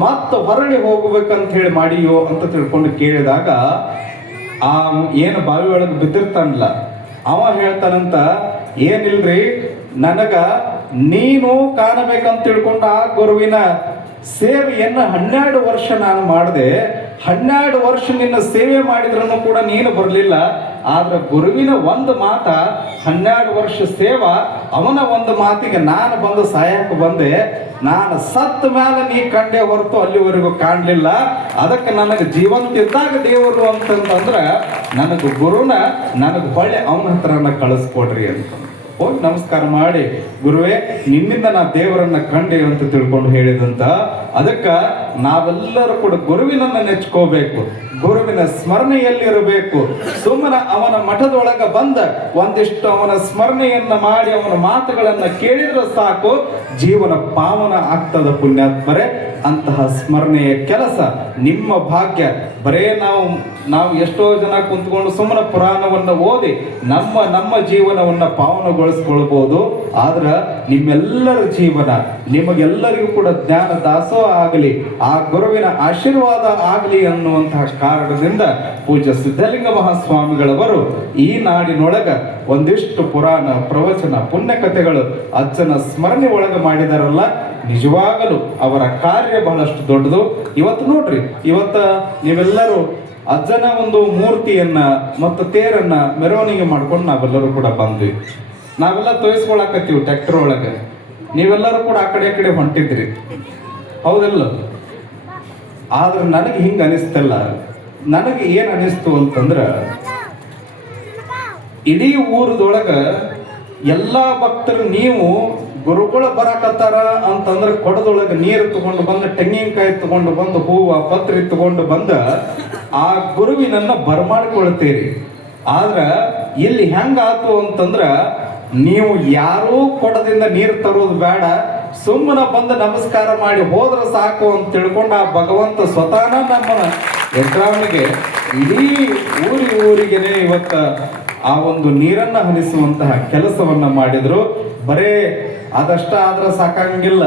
ಮತ್ತು ಹೊರಳಿ ಹೋಗ್ಬೇಕಂತ ಹೇಳಿ ಮಾಡಿಯೋ ಅಂತ ತಿಳ್ಕೊಂಡು ಕೇಳಿದಾಗ ಆ ಏನು ಬಾವಿ ಒಳಗೆ ಬಿದ್ದಿರ್ತಾನಲ್ಲ ಅವ ಹೇಳ್ತಾನಂತ, ಏನಿಲ್ರಿ ನನಗ ನೀನು ಕಾಣಬೇಕಂತ ತಿಳ್ಕೊಂಡು ಆ ಗುರುವಿನ ಸೇವೆಯನ್ನು 12 ವರ್ಷ ನಾನು ಮಾಡಿದೆ. 12 ವರ್ಷ ನಿನ್ನ ಸೇವೆ ಮಾಡಿದ್ರೂ ಕೂಡ ನೀನು ಬರಲಿಲ್ಲ. ಆದ್ರೆ ಗುರುವಿನ ಒಂದು ಮಾತ 12 ವರ್ಷ ಸೇವಾ, ಅವನ ಒಂದು ಮಾತಿಗೆ ನಾನು ಬಂದು ಸಹಾಯಕ್ಕೆ ಬಂದೆ. ನಾನು ಸತ್ತ ಮೇಲೆ ನೀ ಕಂಡೆ ಹೊರತು ಅಲ್ಲಿವರೆಗೂ ಕಾಣಲಿಲ್ಲ. ಅದಕ್ಕೆ ನನಗೆ ಜೀವಂತಿದ್ದಾಗ ದೇವರು ಅಂತಂದ್ರೆ ನನಗೆ ಗುರುನ ನನಗೆ ಹೊಳ್ಳಿ ಅವನ ಹತ್ರನ ಕಳಿಸ್ಕೊಡ್ರಿ ಅಂತ. ಹೋಗಿ ನಮಸ್ಕಾರ ಮಾಡಿ, ಗುರುವೇ ನಿನ್ನಿಂದ ನಾ ದೇವರನ್ನ ಕಂಡೆ ಅಂತ ತಿಳ್ಕೊಂಡು ಹೇಳಿದಂತ. ಅದಕ್ಕ ನಾವೆಲ್ಲರೂ ಕೂಡ ಗುರುವಿನನ್ನ ನೆಚ್ಕೋಬೇಕು, ಗುರುವಿನ ಸ್ಮರಣೆಯಲ್ಲಿರಬೇಕು. ಸುಮ್ಮನೆ ಅವನ ಮಠದೊಳಗ ಬಂದ ಒಂದಿಷ್ಟು ಅವನ ಸ್ಮರಣೆಯನ್ನ ಮಾಡಿ ಅವನ ಮಾತುಗಳನ್ನ ಕೇಳಿದ್ರೆ ಸಾಕು, ಜೀವನ ಪಾವನ ಆಗ್ತದ ಪುಣ್ಯಾತ್ಮರೇ. ಅಂತಹ ಸ್ಮರಣೆಯ ಕೆಲಸ ನಿಮ್ಮ ಭಾಗ್ಯ. ಬರೇ ನಾವು ಎಷ್ಟೋ ಜನ ಕುಂತ್ಕೊಂಡು ಸುಮ್ಮನೆ ಪುರಾಣವನ್ನ ಓದಿ ನಮ್ಮ ಜೀವನವನ್ನ ಪಾವನಗೊಳಿಸ್ಕೊಳ್ಬಹುದು. ಆದ್ರೆ ನಿಮ್ಮೆಲ್ಲರ ಜೀವನ, ನಿಮಗೆಲ್ಲರಿಗೂ ಕೂಡ ಜ್ಞಾನ ದಾಸೋಹ ಆಗಲಿ, ಆ ಗುರುವಿನ ಆಶೀರ್ವಾದ ಆಗಲಿ ಅನ್ನುವಂತಹ ಕಾರಣದಿಂದ ಪೂಜ್ಯ ಸಿದ್ಧಲಿಂಗ ಮಹಾಸ್ವಾಮಿಗಳವರು ಈ ನಾಡಿನೊಳಗ ಒಂದಿಷ್ಟು ಪುರಾಣ, ಪ್ರವಚನ, ಪುಣ್ಯಕಥೆಗಳು ಅಜ್ಜನ ಸ್ಮರಣೆ ಒಳಗ ಮಾಡಿದಾರಲ್ಲ, ನಿಜವಾಗಲೂ ಅವರ ಕಾರ್ಯ ಬಹಳಷ್ಟು ದೊಡ್ಡದು. ಇವತ್ತು ನೋಡ್ರಿ, ನೀವೆಲ್ಲರೂ ಅಜ್ಜನ ಒಂದು ಮೂರ್ತಿಯನ್ನ ಮತ್ತು ತೇರನ್ನ ಮೆರವಣಿಗೆ ಮಾಡ್ಕೊಂಡು ನಾವೆಲ್ಲರೂ ಕೂಡ ಬಂದ್ವಿ. ನಾವೆಲ್ಲ ತೋರಿಸ್ಕೊಳಕತ್ತೀವಿ ಟ್ರ್ಯಾಕ್ಟರ್ ಒಳಗೆ. ನೀವೆಲ್ಲರೂ ಕೂಡ ಆ ಕಡೆ ಹೊಂಟಿದ್ರಿ, ಹೌದಲ್ಲ? ಆದ್ರೆ ನನಗೆ ಹಿಂಗೆ ಅನಿಸ್ತಲ್ಲ. ನನಗೆ ಏನು ಅನಿಸ್ತು ಅಂತಂದ್ರೆ, ಇಡೀ ಊರದೊಳಗ ಎಲ್ಲ ಭಕ್ತರು ನೀವು ಗುರುಗಳು ಬರಾಕತ್ತಾರ ಅಂತಂದ್ರೆ ಕೊಡದೊಳಗೆ ನೀರು ತಗೊಂಡು ಬಂದು, ತೆಂಗಿನಕಾಯಿ ತಗೊಂಡು ಬಂದು, ಹೂವು ಪತ್ರಿ ತಗೊಂಡು ಬಂದ ಆ ಗುರುವಿನನ್ನ ಬರಮಾಡ್ಕೊಳ್ತೀರಿ. ಆದ್ರ ಇಲ್ಲಿ ಹೆಂಗಾತು ಅಂತಂದ್ರ, ನೀವು ಯಾರೂ ಕೊಡದಿಂದ ನೀರು ತರೋದು ಬೇಡ, ಸುಮ್ಮನೆ ಬಂದು ನಮಸ್ಕಾರ ಮಾಡಿ ಹೋದ್ರೆ ಸಾಕು ಅಂತ ತಿಳ್ಕೊಂಡು ಆ ಭಗವಂತ ಸ್ವತಃ ನಮ್ಮನ್ನ ಯಜ್ಞಾವಣಿಗೆ ಇಡೀ ಊರಿಗೆನೆ ಇವತ್ತ ಆ ಒಂದು ನೀರನ್ನ ಹನಿಸುವಂತಹ ಕೆಲಸವನ್ನ ಮಾಡಿದ್ರು. ಬರೇ ಅದಷ್ಟ ಆದ್ರೆ ಸಾಕಾಗಂಗಿಲ್ಲ,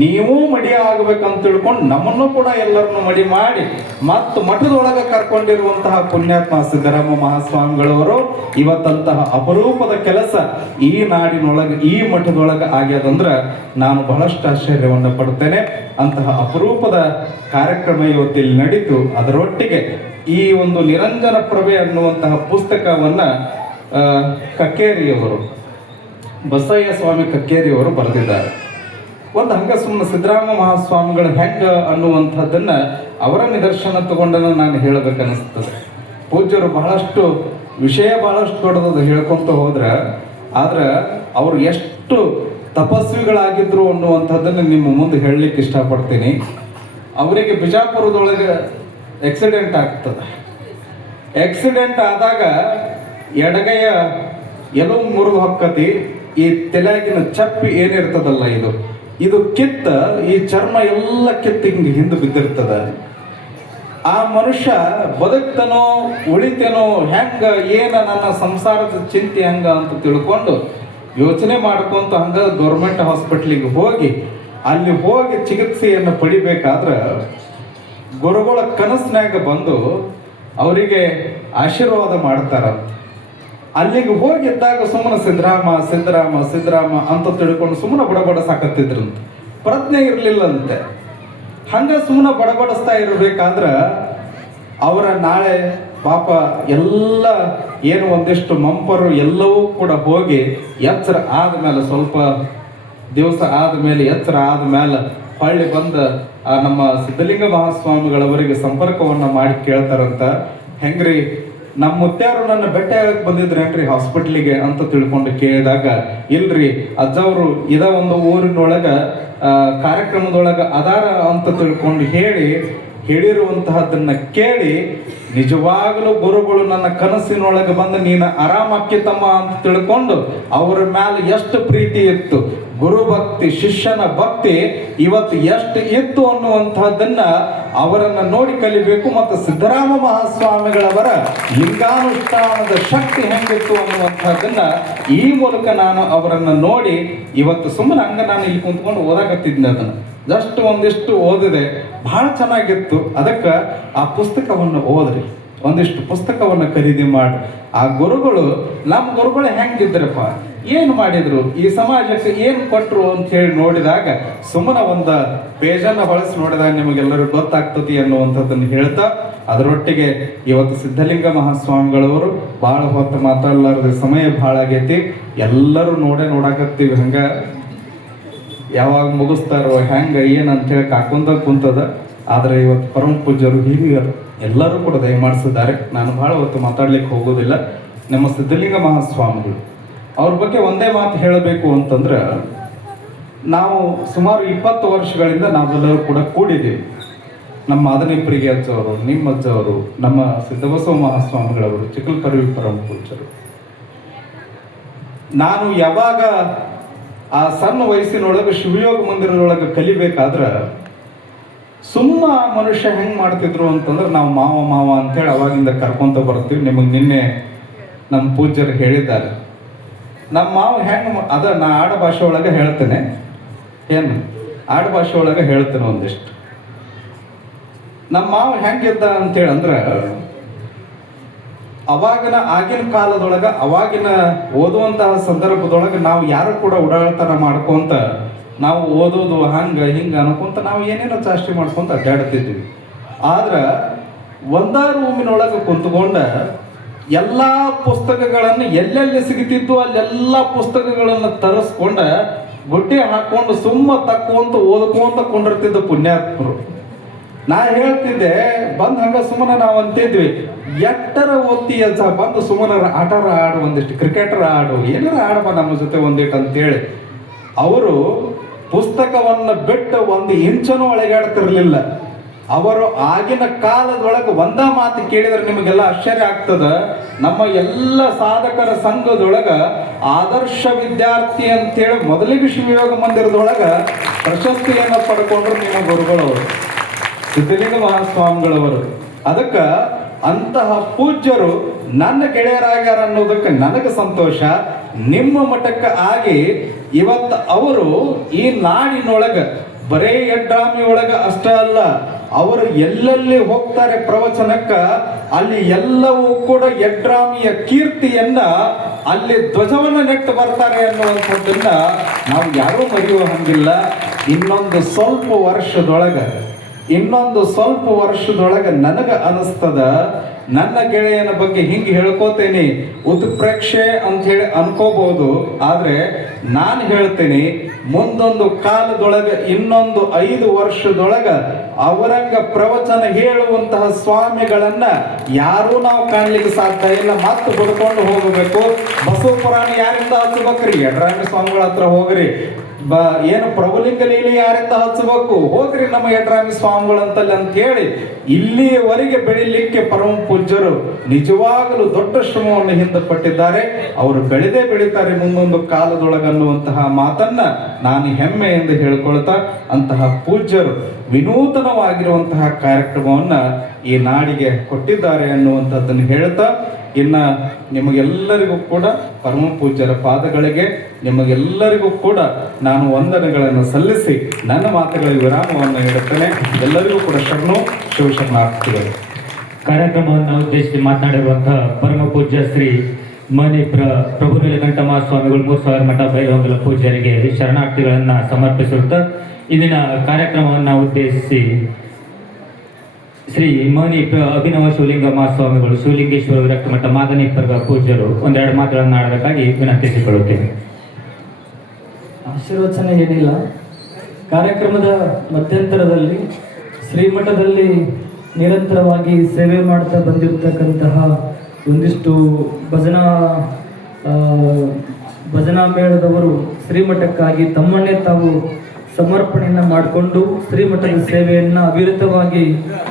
ನೀವು ಮಡಿ ಆಗ್ಬೇಕಂತ ತಿಳ್ಕೊಂಡು ನಮ್ಮನ್ನು ಕೂಡ ಎಲ್ಲರನ್ನು ಮಡಿ ಮಾಡಿ ಮತ್ತು ಮಠದೊಳಗೆ ಕರ್ಕೊಂಡಿರುವಂತಹ ಪುಣ್ಯಾತ್ಮ ಸಿದ್ದರಾಮ ಮಹಾಸ್ವಾಮಿಗಳವರು ಇವತ್ತಂತಹ ಅಪರೂಪದ ಕೆಲಸ ಈ ನಾಡಿನೊಳಗೆ, ಈ ಮಠದೊಳಗೆ ಆಗ್ಯದಂದ್ರೆ ನಾನು ಬಹಳಷ್ಟು ಆಶ್ಚರ್ಯವನ್ನು ಪಡ್ತೇನೆ. ಅಂತಹ ಅಪರೂಪದ ಕಾರ್ಯಕ್ರಮ ಇವತ್ತಿಲ್ಲಿ ನಡೀತು. ಅದರೊಟ್ಟಿಗೆ ಈ ಒಂದು ನಿರಂಜನ ಪ್ರಭೆ ಅನ್ನುವಂತಹ ಪುಸ್ತಕವನ್ನ ಕಕ್ಕೇರಿಯವರು, ಬಸಯ್ಯ ಸ್ವಾಮಿ ಕಕ್ಕೇರಿಯವರು ಬರೆದಿದ್ದಾರೆ. ಒಂದು ಹಂಗ ಸುಮ್ಮನೆ ಸಿದ್ದರಾಮ ಮಹಾಸ್ವಾಮಿಗಳು ಹೆಂಗ ಅನ್ನುವಂಥದ್ದನ್ನ ಅವರ ನಿದರ್ಶನ ತಗೊಂಡನ ನಾನು ಹೇಳಬೇಕನ್ನಿಸ್ತದೆ. ಪೂಜ್ಯರು ಬಹಳಷ್ಟು ವಿಷಯ ಬಹಳಷ್ಟು ದೊಡ್ಡದು ಹೇಳ್ಕೊಂತ ಹೋದ್ರೆ, ಆದ್ರೆ ಅವರು ಎಷ್ಟು ತಪಸ್ವಿಗಳಾಗಿದ್ರು ಅನ್ನುವಂಥದ್ದನ್ನು ನಿಮ್ಮ ಮುಂದೆ ಹೇಳಲಿಕ್ಕೆ ಇಷ್ಟಪಡ್ತೀನಿ. ಅವರಿಗೆ ಬಿಜಾಪುರದೊಳಗೆ ಆಕ್ಸಿಡೆಂಟ್ ಆಗ್ತದೆ. ಆಕ್ಸಿಡೆಂಟ್ ಆದಾಗ ಎಡಗೈಯ ಎಲುಬು ಮುರಿದು ಹೊಕ್ಕತಿ. ಈ ತಲೆಯಾಗಿನ ಚಪ್ಪಿ ಏನಿರ್ತದಲ್ಲ, ಇದು ಕಿತ್ತ, ಈ ಚರ್ಮ ಎಲ್ಲ ಕಿತ್ತ ಹಿಂದೆ ಬಿದ್ದಿರ್ತದ. ಆ ಮನುಷ್ಯ ಬದುಕ್ತನೋ ಉಳಿತೇನೋ, ಹೆಂಗ ಏನ ನನ್ನ ಸಂಸಾರದ ಚಿಂತೆ ಹೆಂಗ ಅಂತ ತಿಳ್ಕೊಂಡು ಯೋಚನೆ ಮಾಡ್ಕೊಂತ ಹಂಗ ಗೌರ್ಮೆಂಟ್ ಹಾಸ್ಪಿಟ್ಲಿಗೆ ಹೋಗಿ ಅಲ್ಲಿ ಹೋಗಿ ಚಿಕಿತ್ಸೆಯನ್ನು ಪಡಿಬೇಕಾದ್ರೆ ಗುರುಗಳ ಕನಸಿನಾಗ ಬಂದು ಅವರಿಗೆ ಆಶೀರ್ವಾದ ಮಾಡ್ತಾರಂತ. ಅಲ್ಲಿಗೆ ಹೋಗಿದ್ದಾಗ ಸುಮ್ಮನೆ ಸಿದ್ದರಾಮ ಸಿದ್ದರಾಮ ಸಿದ್ದರಾಮ ಅಂತ ತಿಳ್ಕೊಂಡು ಸುಮ್ಮನೆ ಬಡಬಡ ಸಾಕತ್ತಿದ್ರಂತ, ಪ್ರಜ್ಞೆ ಇರಲಿಲ್ಲಂತೆ. ಹಂಗ ಸುಮ್ಮನೆ ಬಡಬಡಿಸ್ತಾ ಇರಬೇಕಾದ್ರೆ ಅವರ ನಾಳೆ ಪಾಪ ಎಲ್ಲ ಏನು ಒಂದಿಷ್ಟು ಮಂಪರು ಎಲ್ಲವೂ ಕೂಡ ಹೋಗಿ ಎಚ್ಚರ ಆದ್ಮೇಲೆ, ಸ್ವಲ್ಪ ದಿವಸ ಆದ್ಮೇಲೆ, ಎಚ್ಚರ ಆದ್ಮೇಲೆ ಹೊಳ್ಳಿ ಬಂದ ನಮ್ಮ ಸಿದ್ಧಲಿಂಗ ಮಹಾಸ್ವಾಮಿಗಳವರಿಗೆ ಸಂಪರ್ಕವನ್ನ ಮಾಡಿ ಕೇಳ್ತಾರಂತ, ಹೆಂಗ್ರಿ ನಮ್ಮ ಮುತ್ಯಾರು ನನ್ನ ಭೇಟಿ ಆಗಕ್ಕೆ ಬಂದಿದ್ರೇನ್ರಿ ಹಾಸ್ಪಿಟ್ಲಿಗೆ ಅಂತ ತಿಳ್ಕೊಂಡು ಕೇಳಿದಾಗ, ಇಲ್ರಿ ಅಜ್ಜವರು ಇದ ಒಂದು ಊರಿನೊಳಗ ಕಾರ್ಯಕ್ರಮದೊಳಗ ಅದಾರ ಅಂತ ತಿಳ್ಕೊಂಡು ಹೇಳಿರುವಂತಹದ್ದನ್ನ ಕೇಳಿ, ನಿಜವಾಗಲೂ ಗುರುಗಳು ನನ್ನ ಕನಸಿನೊಳಗೆ ಬಂದು ನೀನು ಆರಾಮಾಕ್ಕಿತಮ್ಮ ಅಂತ ತಿಳ್ಕೊಂಡು ಅವರ ಮೇಲೆ ಎಷ್ಟು ಪ್ರೀತಿ ಇತ್ತು, ಗುರು ಭಕ್ತಿ, ಶಿಷ್ಯನ ಭಕ್ತಿ ಇವತ್ತು ಎಷ್ಟು ಇತ್ತು ಅನ್ನುವಂತಹದ್ದನ್ನ ಅವರನ್ನ ನೋಡಿ ಕಲಿಬೇಕು. ಮತ್ತು ಸಿದ್ದರಾಮ ಮಹಾಸ್ವಾಮಿಗಳವರ ಲಿಂಗಾನುಷ್ಠಾನದ ಶಕ್ತಿ ಹೆಂಗಿತ್ತು ಅನ್ನುವಂಥದ್ದನ್ನ ಈ ಮೂಲಕ ನಾನು ಅವರನ್ನ ನೋಡಿ ಇವತ್ತು ಸುಮ್ಮನೆ ಹಂಗ ನಾನು ಇಲ್ಲಿ ಕುಂತ್ಕೊಂಡು ಓದಾಕತ್ತಿದ್ದೆ. ಅದನ್ನ ಜಸ್ಟ್ ಒಂದಿಷ್ಟು ಓದಿದೆ, ಬಹಳ ಚೆನ್ನಾಗಿತ್ತು. ಅದಕ್ಕೆ ಆ ಪುಸ್ತಕವನ್ನು ಓದ್ರಿ, ಒಂದಿಷ್ಟು ಪುಸ್ತಕವನ್ನು ಖರೀದಿ ಮಾಡಿ. ಆ ಗುರುಗಳು, ನಮ್ಮ ಗುರುಗಳು ಹೆಂಗಿದ್ರಪ್ಪ, ಏನು ಮಾಡಿದ್ರು, ಈ ಸಮಾಜಕ್ಕೆ ಏನು ಕೊಟ್ಟರು ಅಂತ ಹೇಳಿ ನೋಡಿದಾಗ, ಸುಮ್ಮನೆ ಒಂದು ಪೇಜನ್ನು ಬಳಸಿ ನೋಡಿದಾಗ ನಿಮಗೆಲ್ಲರೂ ಗೊತ್ತಾಗ್ತತಿ ಅನ್ನುವಂಥದ್ದನ್ನು ಹೇಳ್ತಾ, ಅದರೊಟ್ಟಿಗೆ ಇವತ್ತು ಸಿದ್ಧಲಿಂಗ ಮಹಾಸ್ವಾಮಿಗಳವರು ಭಾಳ ಹೊತ್ತು ಮಾತಾಡಲಾರ್ದ ಸಮಯ ಭಾಳ ಆಗೈತಿ. ಎಲ್ಲರೂ ನೋಡಾಕತ್ತೀವಿ ಹಂಗ ಯಾವಾಗ ಮುಗಿಸ್ತಾರೋ ಹೆಂಗೆ ಏನು ಅಂತೇಳಿ ಕಾಕೊಂಡ ಕುಂತದ. ಆದರೆ ಇವತ್ತು ಪರಮ ಪೂಜ್ಯರು, ಹಿರಿಯರು ಎಲ್ಲರೂ ಕೂಡ ದಯಮಾಡಿಸಿದ್ದಾರೆ. ನಾನು ಭಾಳ ಹೊತ್ತು ಮಾತಾಡ್ಲಿಕ್ಕೆ ಹೋಗೋದಿಲ್ಲ. ನಮ್ಮ ಸಿದ್ಧಲಿಂಗ ಮಹಾಸ್ವಾಮಿಗಳು ಅವ್ರ ಬಗ್ಗೆ ಒಂದೇ ಮಾತು ಹೇಳಬೇಕು ಅಂತಂದ್ರೆ, ನಾವು ಸುಮಾರು 20 ವರ್ಷಗಳಿಂದ ನಾವೆಲ್ಲರೂ ಕೂಡ ಕೂಡಿದ್ದೀವಿ. ನಮ್ಮ ಮಾದನಿಪ್ಪರಿಗೆ ಅಜ್ಜವರು, ನಿಮ್ಮ ಅಜ್ಜವರು, ನಮ್ಮ ಸಿದ್ಧಬಸವ ಮಹಾಸ್ವಾಮಿಗಳವರು, ಚಿಕ್ಕಲಕರವಿ ಪರಮ ಪೂಜ್ಯರು. ನಾನು ಯಾವಾಗ ಆ ಸಣ್ಣ ವಯಸ್ಸಿನೊಳಗೆ ಶಿವಯೋಗ ಮಂದಿರದೊಳಗೆ ಕಲಿಬೇಕಾದ್ರೆ ಸುಮ್ಮ ಮನುಷ್ಯ ಹೆಂಗೆ ಮಾಡ್ತಿದ್ರು ಅಂತಂದ್ರೆ, ನಾವು ಮಾವ ಮಾವ ಅಂತೇಳಿ ಅವಾಗಿಂದ ಕರ್ಕೊಂತ ಬರ್ತೀವಿ. ನಿಮಗೆ ನಿನ್ನೆ ನಮ್ಮ ಪೂಜ್ಯರು ಹೇಳಿದ್ದಾರೆ. ನಮ್ಮ ಮಾವ ಹೆಂಗೆ ನಾ ಆಡ ಭಾಷೆ ಒಳಗೆ ಹೇಳ್ತೇನೆ. ಏನು ಆಡ ಭಾಷೆ ಒಳಗೆ ಹೇಳ್ತೇನೆ ಒಂದಿಷ್ಟು. ನಮ್ಮ ಮಾವ ಹೆಂಗಿದ್ದ ಅಂತೇಳಿ ಅಂದ್ರೆ, ಆಗಿನ ಕಾಲದೊಳಗೆ, ಅವಾಗಿನ ಓದುವಂತಹ ಸಂದರ್ಭದೊಳಗೆ ನಾವು ಯಾರು ಕೂಡ ಉಡಾಳ್ತನ ಮಾಡ್ಕೊಂತ, ನಾವು ಓದೋದು ಹಂಗೆ ಹಿಂಗೆ ಅನ್ಕೊಂತ ನಾವು ಏನೇನೋ ಚಾಷ್ಟಿ ಮಾಡ್ಕೊಂತ ಅಡ್ಡಾಡ್ತಿದ್ವಿ. ಆದ್ರೆ ಒಂದ ರೂಮಿನೊಳಗೆ ಕುಂತ್ಕೊಂಡ ಎಲ್ಲ ಪುಸ್ತಕಗಳನ್ನು ಎಲ್ಲೆಲ್ಲಿ ಸಿಗ್ತಿದ್ದು ಅಲ್ಲೆಲ್ಲ ಪುಸ್ತಕಗಳನ್ನು ತರಿಸ್ಕೊಂಡ ಗುಡ್ಡೆ ಹಾಕೊಂಡು ಸುಮ್ಮ ತಕ್ಕೊಂತ ಓದ್ಕೊಂತ ಕೊಂಡಿರ್ತಿದ್ದ ಪುಣ್ಯಾತ್ಮರು. ನಾ ಹೇಳ್ತಿದ್ದೆ, ಬಂದು ಹಂಗ ಸುಮ್ಮನೆ ನಾವು ಅಂತಿದ್ವಿ, ಎಟ್ಟರ ಓದ್ತಿ ಅಜ್ಜ, ಬಂದು ಸುಮ್ಮನೆ ಆಟರ ಆಡು, ಒಂದಿಷ್ಟು ಕ್ರಿಕೆಟರ್ ಆಡು, ಏನಾರ ಆಡಪ್ಪ ನಮ್ಮ ಜೊತೆ ಒಂದಿಟ್ಟು ಅಂತೇಳಿ. ಅವರು ಪುಸ್ತಕವನ್ನು ಬಿಟ್ಟು ಒಂದು ಇಂಚನೂ ಒಳಗಾಡ್ತಿರ್ಲಿಲ್ಲ. ಅವರು ಆಗಿನ ಕಾಲದೊಳಗೆ ಒಂದ ಮಾತು ಕೇಳಿದ್ರೆ ನಿಮಗೆಲ್ಲ ಆಶ್ಚರ್ಯ ಆಗ್ತದ. ನಮ್ಮ ಎಲ್ಲ ಸಾಧಕರ ಸಂಘದೊಳಗ ಆದರ್ಶ ವಿದ್ಯಾರ್ಥಿ ಅಂತೇಳಿ ಮೊದಲಿಗೆ ಶಿವಯೋಗ ಮಂದಿರದೊಳಗೆ ಪ್ರಶಸ್ತಿಯನ್ನು ಪಡ್ಕೊಂಡ್ರು ನಿಮ್ಮ ಗುರುಗಳವರು, ಸಿದ್ಧಲಿಂಗ ಮಹಾಸ್ವಾಮಿಗಳವರು. ಅದಕ್ಕೆ ಅಂತಹ ಪೂಜ್ಯರು ನನ್ನ ಗೆಳೆಯರಾಗ್ಯಾರ ಅನ್ನೋದಕ್ಕೆ ನನಗೆ ಸಂತೋಷ. ನಿಮ್ಮ ಮಠಕ್ಕೆ ಆಗಿ ಇವತ್ತು ಅವರು ಈ ನಾಡಿನೊಳಗೆ ಬರೇ ಯಡ್ರಾಮಿ ಒಳಗೆ ಅಷ್ಟೇ ಅಲ್ಲ, ಅವರು ಎಲ್ಲೆಲ್ಲಿ ಹೋಗ್ತಾರೆ ಪ್ರವಚನಕ್ಕೆ, ಅಲ್ಲಿ ಎಲ್ಲವೂ ಕೂಡ ಯಡ್ರಾಮಿಯ ಕೀರ್ತಿಯನ್ನ ಅಲ್ಲಿ ಧ್ವಜವನ್ನು ನೆಟ್ಟು ಬರ್ತಾರೆ ಅನ್ನುವಂಥದ್ದನ್ನ ನಾವು ಯಾರೂ ಮರೆಯುವ ಹಂಗಿಲ್ಲ. ಇನ್ನೊಂದು ಸ್ವಲ್ಪ ವರ್ಷದೊಳಗೆ ನನಗೆ ಅನಿಸ್ತದ, ನನ್ನ ಗೆಳೆಯನ ಬಗ್ಗೆ ಹಿಂಗೆ ಹೇಳ್ಕೋತೇನೆ, ಉತ್ಪ್ರೇಕ್ಷೆ ಅಂತ ಹೇಳಿ ಅನ್ಕೋಬಹುದು. ಆದ್ರೆ ನಾನು ಹೇಳ್ತೇನೆ, ಮುಂದೊಂದು ಕಾಲದೊಳಗೆ, ಇನ್ನೊಂದು 5 ವರ್ಷದೊಳಗೆ ಅವರಂಗ ಪ್ರವಚನ ಹೇಳುವಂತಹ ಸ್ವಾಮಿಗಳನ್ನ ಯಾರೂ ನಾವು ಕಾಣ್ಲಿಕ್ಕೆ ಸಾಧ್ಯ ಇಲ್ಲ. ಮತ್ತೆ ಬಿಡ್ಕೊಂಡು ಹೋಗಬೇಕು. ಬಸವ ಪುರಾಣ ಯಾರಿಂದ ಹಚ್ಚಬೇಕ್ರಿ? ಯಡ್ರಾಮಿ ಸ್ವಾಮಿಗಳ ಹತ್ರ ಹೋಗ್ರಿ. ಏನು ಪ್ರಭುಲಿಂಗ ಲೀಲೆ ಯಾರಿಂದ ಹಚ್ಚಬೇಕು? ಹೋಗ್ರಿ ನಮ್ಮ ಯಡ್ರಾಮಿ ಸ್ವಾಮಿಗಳಂತಲ್ಲಿ ಅಂತ ಹೇಳಿ ಇಲ್ಲಿಯವರೆಗೆ ಬೆಳಿಲಿಕ್ಕೆ ಪರಮ ಪೂಜ್ಯರು ನಿಜವಾಗಲೂ ದೊಡ್ಡ ಶ್ರಮವನ್ನು ಹಿಂದೆ ಪಟ್ಟಿದ್ದಾರೆ. ಅವರು ಬೆಳೀತಾರೆ ಮುಂದೊಂದು ಕಾಲದೊಳಗನ್ನುವಂತಹ ಮಾತನ್ನ ನಾನು ಹೆಮ್ಮೆಯಿಂದ ಹೇಳ್ಕೊಳ್ತಾ, ಅಂತಹ ಪೂಜ್ಯರು ವಿನೂತನವಾಗಿರುವಂತಹ ಕಾರ್ಯಕ್ರಮವನ್ನ ಈ ನಾಡಿಗೆ ಕೊಟ್ಟಿದ್ದಾರೆ ಅನ್ನುವಂಥದ್ದನ್ನು ಹೇಳ್ತಾ, ಇನ್ನು ನಿಮಗೆಲ್ಲರಿಗೂ ಕೂಡ ಪರಮ ಪೂಜ್ಯರ ಪಾದಗಳಿಗೆ ನಿಮಗೆಲ್ಲರಿಗೂ ಕೂಡ ನಾನು ವಂದನೆಗಳನ್ನು ಸಲ್ಲಿಸಿ ನನ್ನ ಮಾತುಗಳಿಗೆ ವಿರಾಮವನ್ನು ನೀಡುತ್ತೇನೆ. ಎಲ್ಲರಿಗೂ ಕೂಡ ಶಿವಶರಣಾರ್ಥಿಗಳು. ಕಾರ್ಯಕ್ರಮವನ್ನು ಉದ್ದೇಶಿಸಿ ಮಾತನಾಡಿರುವಂತಹ ಪರಮ ಪೂಜ್ಯ ಶ್ರೀ ಮನಿ ಪ್ರಭು ನೀಲಕಂಠ ಮಹಾಸ್ವಾಮಿಗಳು 3000 ಮಠ ಬೈಲಹೊಂಗಲ ಪೂಜ್ಯರಿಗೆ ಶರಣಾರ್ಥಿಗಳನ್ನು ಸಮರ್ಪಿಸುತ್ತಾ, ಇಂದಿನ ಕಾರ್ಯಕ್ರಮವನ್ನು ಉದ್ದೇಶಿಸಿ ಶ್ರೀ ಮನಿ ಅಭಿನವ ಶಿವಲಿಂಗ ಮಹಾಸ್ವಾಮಿಗಳು ಶಿವಲಿಂಗೇಶ್ವರ ವಿರಕ್ತ ಮಠ ಮಾದನಿಪ್ಪರ್ಗ ಪೂಜ್ಯರು ಒಂದೆರಡು ಮಾತುಗಳನ್ನು ಆಡಬೇಕಾಗಿ ವಿನಂತಿಸಿಕೊಳ್ಳುತ್ತೇವೆ. ಆಶೀರ್ವಚನ ಏನಿಲ್ಲ. ಕಾರ್ಯಕ್ರಮದ ಮಧ್ಯಂತರದಲ್ಲಿ ಶ್ರೀಮಠದಲ್ಲಿ ನಿರಂತರವಾಗಿ ಸೇವೆ ಮಾಡ್ತಾ ಬಂದಿರತಕ್ಕಂತಹ ಒಂದಿಷ್ಟು ಭಜನಾ ಮೇಳದವರು ಶ್ರೀಮಠಕ್ಕಾಗಿ ತಮ್ಮನ್ನೇ ತಾವು ಸಮರ್ಪಣೆಯನ್ನು ಮಾಡಿಕೊಂಡು ಶ್ರೀಮಠದ ಸೇವೆಯನ್ನು ಅವಿರತವಾಗಿ